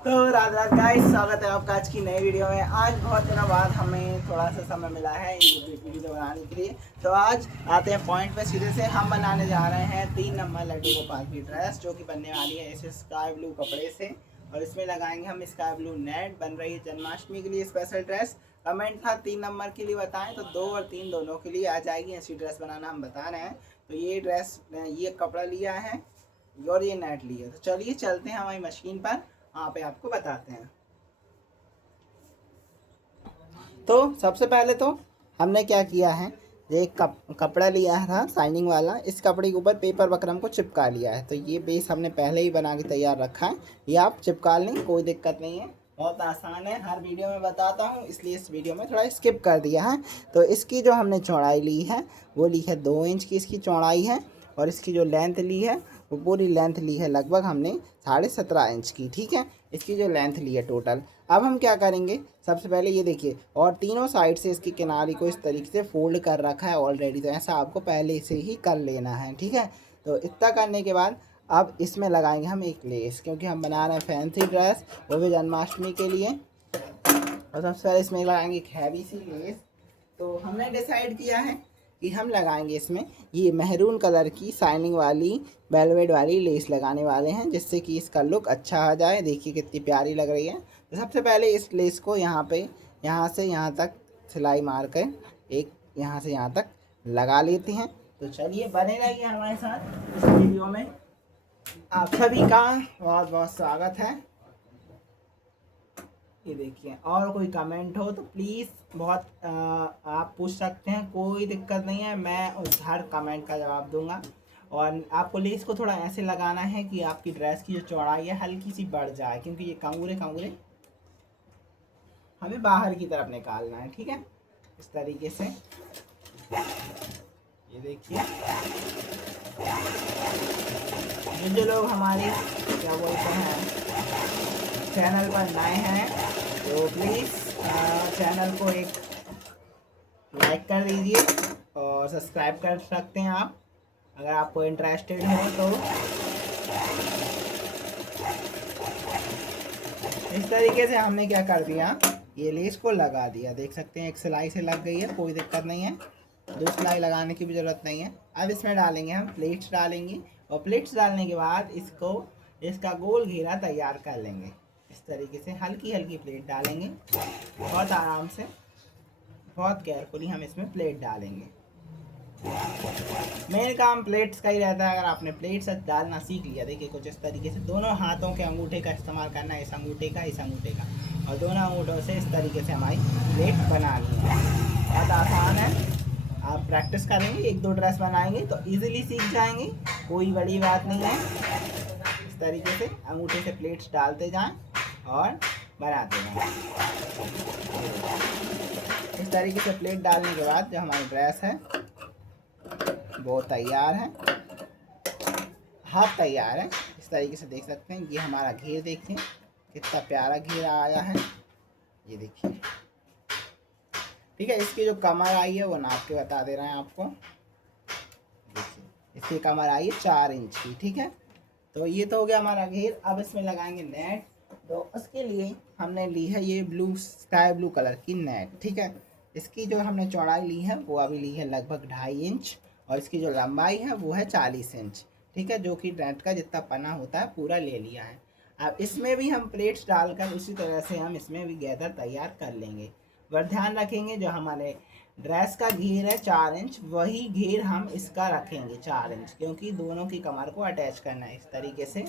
तो रात रात गाइस, स्वागत है आपका आज की नई वीडियो में। आज बहुत दिनों बाद हमें थोड़ा सा समय मिला है ये वीडियो बनाने के लिए। तो आज आते हैं पॉइंट पे सीधे से। हम बनाने जा रहे हैं 3 नंबर लड्डू गोपाल की ड्रेस, जो कि बनने वाली है इस स्काई ब्लू कपड़े से। और इसमें लगाएंगे हम स्काई ब्लू नेट। बन रही है जन्माष्टमी के लिए स्पेशल ड्रेस। कमेंट था 3 नंबर के लिए बताएं, तो 2 और 3 दोनों के लिए आ जाएगी। ऐसी ड्रेस बनाना हम बता रहे हैं। तो ये ड्रेस, ये कपड़ा लिया है और ये नेट लिया। तो चलिए चलते हैं हमारी मशीन पर, वहाँ पे आपको बताते हैं। तो सबसे पहले तो हमने क्या किया है, ये कपड़ा लिया था शाइनिंग वाला। इस कपड़े के ऊपर पेपर बकरम को चिपका लिया है। तो ये बेस हमने पहले ही बना के तैयार रखा है, ये आप चिपका लें, कोई दिक्कत नहीं है। बहुत आसान है, हर वीडियो में बताता हूँ, इसलिए इस वीडियो में थोड़ा स्किप कर दिया है। तो इसकी जो हमने चौड़ाई ली है वो ली है 2 इंच की इसकी चौड़ाई है। और इसकी जो लेंथ ली है वो पूरी लेंथ ली है लगभग हमने 17.5 इंच की। ठीक है, इसकी जो लेंथ ली है टोटल। अब हम क्या करेंगे, सबसे पहले ये देखिए, और तीनों साइड से इसकी किनारे को इस तरीके से फोल्ड कर रखा है ऑलरेडी। तो ऐसा आपको पहले से ही कर लेना है। ठीक है, तो इतना करने के बाद अब इसमें लगाएंगे हम एक लेस, क्योंकि हम बना रहे हैं फैंसी ड्रेस, वो भी जन्माष्टमी के लिए। और सबसे पहले इसमें लगाएंगे एक हैवी सी लेस। तो हमने डिसाइड किया है कि हम लगाएंगे इसमें ये मैरून कलर की शाइनिंग वाली वेलवेट वाली लेस लगाने वाले हैं, जिससे कि इसका लुक अच्छा आ जाए। देखिए कितनी प्यारी लग रही है। तो सबसे पहले इस लेस को यहाँ पे, यहाँ से यहाँ तक सिलाई मार कर एक यहाँ से यहाँ तक लगा लेते हैं। तो चलिए बने रहिए हमारे साथ इस वीडियो में। आप सभी का बहुत बहुत स्वागत है। ये देखिए, और कोई कमेंट हो तो प्लीज़ बहुत आप पूछ सकते हैं, कोई दिक्कत नहीं है, मैं उस हर कमेंट का जवाब दूंगा। और आपको लेस को थोड़ा ऐसे लगाना है कि आपकी ड्रेस की जो चौड़ाई है हल्की सी बढ़ जाए, क्योंकि ये कंगूरे कंगूरे हमें बाहर की तरफ निकालना है। ठीक है, इस तरीके से। ये देखिए, जो लोग हमारे क्या बोलते हैं चैनल पर नए हैं, तो प्लीज़ चैनल को एक लाइक कर दीजिए और सब्सक्राइब कर सकते हैं आप, अगर आपको इंटरेस्टेड हो तो। इस तरीके से हमने क्या कर दिया, ये लेस को लगा दिया। देख सकते हैं एक सिलाई से लग गई है, कोई दिक्कत नहीं है, 2 सिलाई लगाने की भी ज़रूरत नहीं है। अब इसमें डालेंगे हम प्लेट्स डालेंगे, और प्लेट्स डालने के बाद इसका गोल घेरा तैयार कर लेंगे। इस तरीके से हल्की हल्की प्लेट डालेंगे, बहुत आराम से, बहुत केयरफुली हम इसमें प्लेट डालेंगे। मेन काम प्लेट्स का ही रहता है। अगर आपने प्लेट्स डालना सीख लिया, देखिए कुछ इस तरीके से दोनों हाथों के अंगूठे का इस्तेमाल करना है, इस अंगूठे का, इस अंगूठे का, और दोनों अंगूठों से इस तरीके से हमारी प्लेट बनानी है। बहुत आसान है, आप प्रैक्टिस करेंगे, 1-2 ड्रेस बनाएंगे तो इजीली सीख जाएंगे, कोई बड़ी बात नहीं है। इस तरीके से अंगूठे से प्लेट्स डालते जाएं और बनाते जाएं। इस तरीके से प्लेट डालने के बाद जो हमारी ड्रेस है वो तैयार है, हाफ तैयार है। इस तरीके से देख सकते हैं, ये हमारा घेर देखिए कितना प्यारा घेर आया है, ये देखिए। ठीक है, इसकी जो कमर आई है वो नाप के बता दे रहे हैं आपको। देखिए इसकी कमर आई है 4 इंच की। ठीक है, तो ये तो हो गया हमारा घेर। अब इसमें लगाएंगे नेट। तो उसके लिए हमने ली है ये स्काई ब्लू कलर की नेट। ठीक है, इसकी जो हमने चौड़ाई ली है वो अभी ली है लगभग 2.5 इंच, और इसकी जो लंबाई है वो है 40 इंच। ठीक है, जो कि नेट का जितना पना होता है पूरा ले लिया है। अब इसमें भी हम प्लेट्स डालकर उसी तरह से हम इसमें भी गैदर तैयार कर लेंगे। पर ध्यान रखेंगे, जो हमारे ड्रेस का घेर है 4 इंच, वही घेर हम इसका रखेंगे 4 इंच, क्योंकि दोनों की कमर को अटैच करना है। इस तरीके से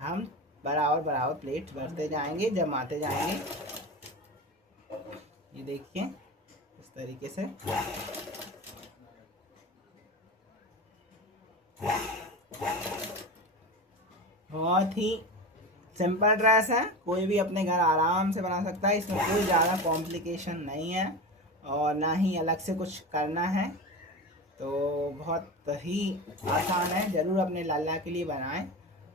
हम बराबर बराबर प्लेट भरते जाएंगे, जमाते जाएंगे। ये देखिए इस तरीके से। बहुत ही सिंपल ड्रेस है, कोई भी अपने घर आराम से बना सकता है। इसमें कोई ज़्यादा कॉम्प्लिकेशन नहीं है और ना ही अलग से कुछ करना है। तो बहुत ही आसान है, ज़रूर अपने लाला के लिए बनाएं।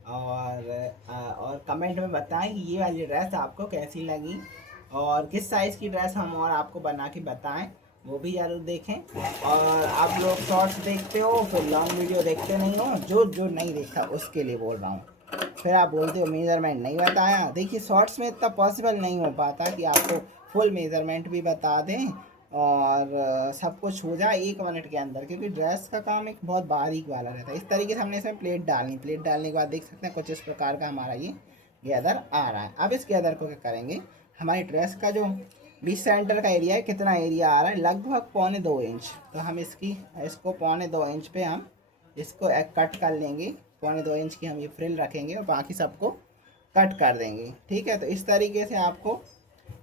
और कमेंट में बताएं कि ये वाली ड्रेस आपको कैसी लगी, और किस साइज़ की ड्रेस हम और आपको बना के बताएं, वो भी ज़रूर देखें। और आप लोग शॉर्ट्स देखते हो फिर लॉन्ग वीडियो देखते नहीं हो, जो नहीं देखता उसके लिए बोल रहा हूँ। फिर आप बोलते हो मेज़रमेंट नहीं बताया। देखिए शॉर्ट्स में इतना पॉसिबल नहीं हो पाता कि आपको फुल मेज़रमेंट भी बता दें और सब कुछ हो जाए 1 मिनट के अंदर, क्योंकि ड्रेस का काम एक बहुत बारीक वाला रहता है। इस तरीके से हमने इसमें प्लेट डालनी, प्लेट डालने के बाद देख सकते हैं कुछ इस प्रकार का हमारा ये गैदर आ रहा है। अब इस गैदर को क्या करेंगे, हमारी ड्रेस का जो बीच सेंटर का एरिया है, कितना एरिया आ रहा है, लगभग 1.25 इंच। तो हम इसको 1.25 इंच पे हम इसको एक कट कर लेंगे। 1.25 इंच की हम ये फ्रिल रखेंगे और बाकी सबको कट कर देंगे। ठीक है, तो इस तरीके से आपको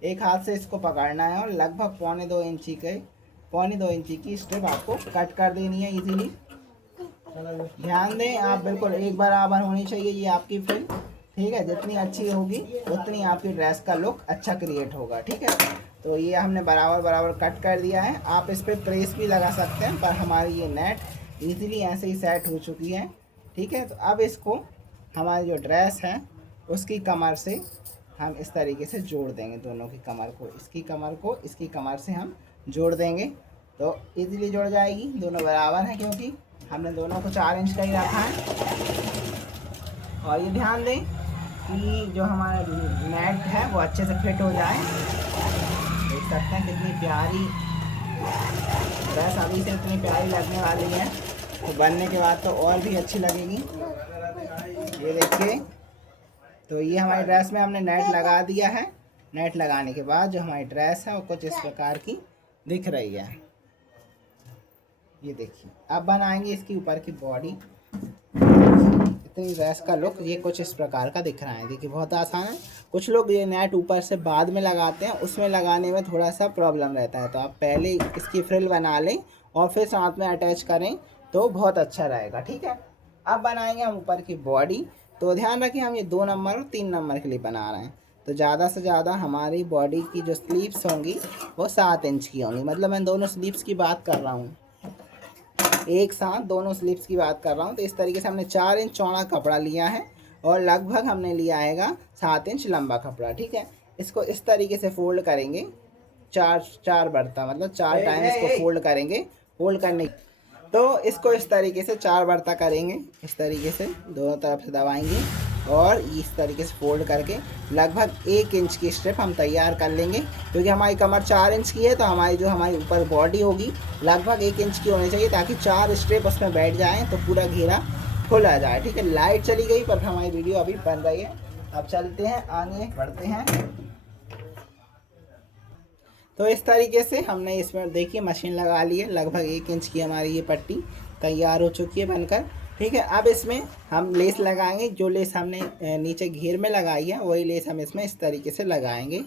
एक हाथ से इसको पकड़ना है और लगभग 1.25 इंची की स्ट्रिप आपको कट कर देनी है इजीली। ध्यान दें आप, बिल्कुल एक बराबर होनी चाहिए ये आपकी फ्रिल। ठीक है, जितनी अच्छी होगी उतनी आपकी ड्रेस का लुक अच्छा क्रिएट होगा। ठीक है, तो ये हमने बराबर बराबर कट कर दिया है। आप इस पर प्रेस भी लगा सकते हैं, पर हमारी ये नेट इजीली ऐसे ही सेट हो चुकी है। ठीक है, तो अब इसको हमारी जो ड्रेस है उसकी कमर से हम इस तरीके से जोड़ देंगे, दोनों की कमर को, इसकी कमर से हम जोड़ देंगे तो इजीली जुड़ जाएगी। दोनों बराबर हैं क्योंकि हमने दोनों को 4 इंच का ही रखा है। और ये ध्यान दें कि जो हमारा नेट है वो अच्छे से फिट हो जाए। देख सकते हैं कितनी प्यारी ड्रेस अभी से इतनी प्यारी लगने वाली है, तो बनने के बाद तो और भी अच्छी लगेगी। ये देखिए, तो ये हमारी ड्रेस में हमने नेट लगा दिया है। नेट लगाने के बाद जो हमारी ड्रेस है वो कुछ इस प्रकार की दिख रही है। ये देखिए, अब बनाएंगे इसकी ऊपर की बॉडी। इतनी ड्रेस का लुक ये कुछ इस प्रकार का दिख रहा है। देखिए बहुत आसान है। कुछ लोग ये नेट ऊपर से बाद में लगाते हैं, उसमें लगाने में थोड़ा सा प्रॉब्लम रहता है, तो आप पहले इसकी फ्रिल बना लें और फिर साथ में अटैच करें तो बहुत अच्छा रहेगा। ठीक है, अब बनाएंगे हम ऊपर की बॉडी। तो ध्यान रखें हम ये 2 नंबर और 3 नंबर के लिए बना रहे हैं, तो ज़्यादा से ज़्यादा हमारी बॉडी की जो स्लीव्स होंगी वो 7 इंच की होंगी। मतलब मैं दोनों स्लीव्स की बात कर रहा हूँ, एक साथ दोनों स्लीव्स की बात कर रहा हूँ। तो इस तरीके से हमने 4 इंच चौड़ा कपड़ा लिया है और लगभग हमने लिया है 7 इंच लंबा कपड़ा। ठीक है, इसको इस तरीके से फोल्ड करेंगे, चार बर्ता, मतलब 4 टाइम इसको फोल्ड करेंगे। फोल्ड करने तो इसको इस तरीके से 4 बर्ता करेंगे, इस तरीके से दोनों तरफ से दबाएंगे और इस तरीके से फोल्ड करके लगभग 1 इंच की स्ट्रिप हम तैयार कर लेंगे। क्योंकि हमारी कमर 4 इंच की है, तो हमारी ऊपर बॉडी होगी लगभग 1 इंच की होनी चाहिए, ताकि 4 स्ट्रिप उसमें बैठ जाएँ तो पूरा घेरा खुल आ जाए। ठीक है, लाइट चली गई पर हमारी वीडियो अभी बन रही है। अब चलते हैं आगे बढ़ते हैं। तो इस तरीके से हमने इसमें देखिए मशीन लगा ली है, लगभग 1 इंच की हमारी ये पट्टी तैयार हो चुकी है बनकर। ठीक है, अब इसमें हम लेस लगाएंगे। जो लेस हमने नीचे घेर में लगाई है वही लेस हम इसमें इस तरीके से लगाएंगे।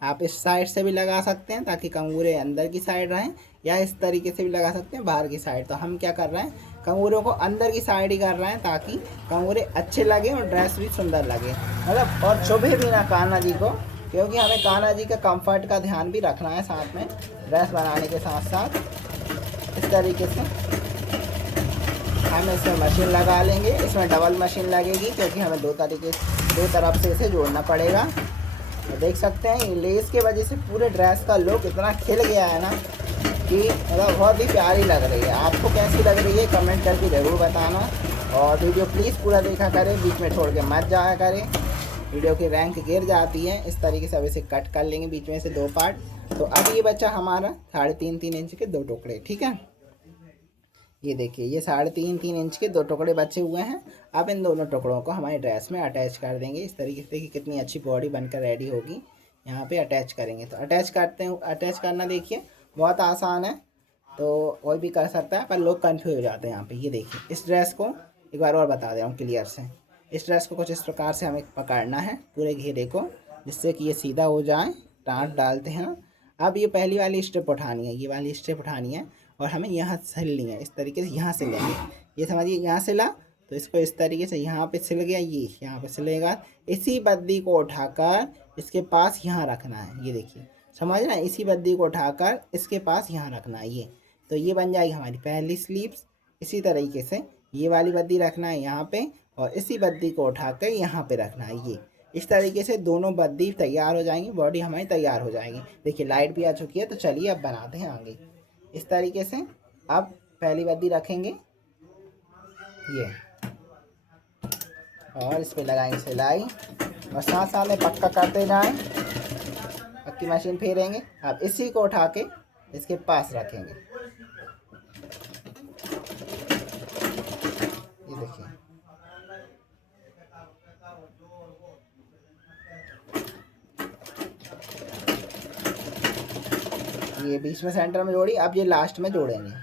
आप इस साइड से भी लगा सकते हैं ताकि कंगूरे अंदर की साइड रहें, या इस तरीके से भी लगा सकते हैं बाहर की साइड। तो हम क्या कर रहे हैं, कंगूरों को अंदर की साइड ही कर रहे हैं ताकि कंगूरे अच्छे लगे और ड्रेस भी सुंदर लगे, मतलब और चुभे भी ना कान्हा जी को, क्योंकि हमें कान्हा जी का कंफर्ट का ध्यान भी रखना है साथ में ड्रेस बनाने के साथ साथ। इस तरीके से हम इसमें मशीन लगा लेंगे। इसमें डबल मशीन लगेगी क्योंकि हमें दो तरफ से इसे जोड़ना पड़ेगा। तो देख सकते हैं ये लेस के वजह से पूरे ड्रेस का लुक इतना खिल गया है ना कि मतलब बहुत ही प्यारी लग रही है। आपको कैसी लग रही है कमेंट करके ज़रूर बताना, और वीडियो प्लीज़ पूरा देखा करें, बीच में छोड़ के मत जाया करें, वीडियो की रैंक गिर जाती है। इस तरीके से अब इसे कट कर लेंगे बीच में से 2 पार्ट। तो अब ये बचा हमारा 3.5 इंच के 2 टुकड़े। ठीक है, ये देखिए ये 3.5 इंच के 2 टुकड़े बचे हुए हैं। अब इन दोनों टुकड़ों को हमारी ड्रेस में अटैच कर देंगे। इस तरीके से देखिए कितनी अच्छी बॉडी बनकर रेडी होगी। यहाँ पे अटैच करेंगे, तो अटैच करते हैं। अटैच करना देखिए बहुत आसान है, तो कोई भी कर सकता है, पर लोग कन्फ्यूज हो जाते हैं यहाँ पे। ये देखिए इस ड्रेस को एक बार और बता दे रहा हूँ क्लियर से। इस ड्रेस को कुछ इस प्रकार से हमें पकड़ना है पूरे घेरे को, जिससे कि ये सीधा हो जाए। टाँट डालते हैं ना। अब ये पहली वाली स्टेप उठानी है, ये वाली स्टेप उठानी है और हमें यहाँ सिलनी है। इस तरीके से यहाँ से लेंगे, ये समझिए यहाँ से ला, तो इसको इस तरीके से यहाँ पे सिल गया, ये यहाँ पे सिलेगा। इसी बद्दी को उठाकर इसके पास यहाँ रखना है। ये देखिए समझ रहे हैं, इसी बद्दी को उठाकर इसके पास यहाँ रखना है। ये तो ये बन जाएगी हमारी पहली स्लीव्स। इसी तरीके से ये वाली बद्दी रखना है यहाँ पे, और इसी बद्दी को उठाकर यहाँ पे रखना है। ये इस तरीके से दोनों बद्दी तैयार हो जाएंगी, बॉडी हमारी तैयार हो जाएगी। देखिए लाइट भी आ चुकी है, तो चलिए अब बनाते हैं आगे। इस तरीके से अब पहली बद्दी रखेंगे, ये और इस पे लगाएंगे सिलाई और साथ साथ में पक्का करते जाएं। पक्की मशीन फेरेंगे। अब इसी को उठा के इसके पास रखेंगे। ये देखिए, ये बीच में सेंटर में जोड़ी। अब ये लास्ट में जोड़ेंगे।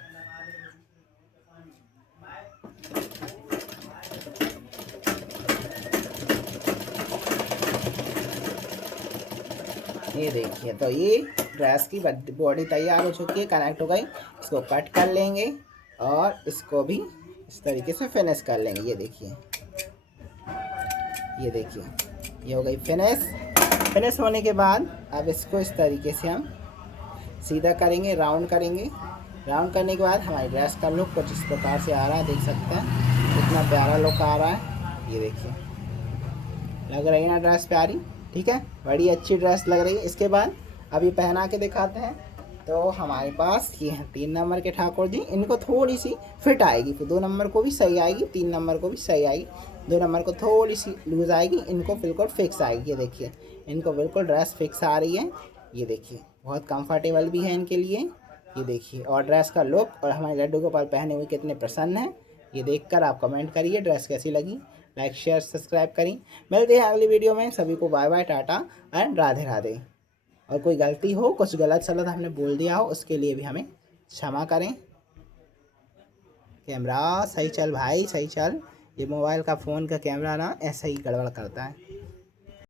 ये देखिए, तो ये ड्रेस की बॉडी तैयार हो चुकी है, कनेक्ट हो गई। इसको कट कर लेंगे और इसको भी इस तरीके से फिनिश कर लेंगे। ये देखिए, ये देखिए, ये हो गई फिनिश। फिनिश होने के बाद अब इसको इस तरीके से हम सीधा करेंगे, राउंड करेंगे। राउंड करने के बाद हमारी ड्रेस का लुक कुछ इस प्रकार से आ रहा है, देख सकते हैं कितना प्यारा लुक आ रहा है। ये देखिए, लग रही है ना ड्रेस प्यारी? ठीक है, बड़ी अच्छी ड्रेस लग रही है। इसके बाद अभी पहना के दिखाते हैं। तो हमारे पास ये हैं 3 नंबर के ठाकुर जी। इनको थोड़ी सी फिट आएगी, फिर 2 नंबर को भी सही आएगी, 3 नंबर को भी सही आएगी। 2 नंबर को थोड़ी सी लूज़ आएगी, इनको बिल्कुल फिक्स आएगी। ये देखिए, इनको बिल्कुल ड्रेस फिक्स आ रही है। ये देखिए, बहुत कंफर्टेबल भी है इनके लिए। ये देखिए, और ड्रेस का लुक और हमारे लड्डू गोपाल पहने हुए कितने प्रसन्न हैं, ये देखकर आप कमेंट करिए ड्रेस कैसी लगी। लाइक शेयर सब्सक्राइब करें। मिलते हैं अगली वीडियो में। सभी को bye bye, tata and Radhe Radhe. और कोई गलती हो, कुछ गलत सलत हमने बोल दिया हो, उसके लिए भी हमें क्षमा करें। कैमरा सही चल भाई, सही चल। ये मोबाइल का फ़ोन का कैमरा ना ऐसा ही गड़बड़ करता है।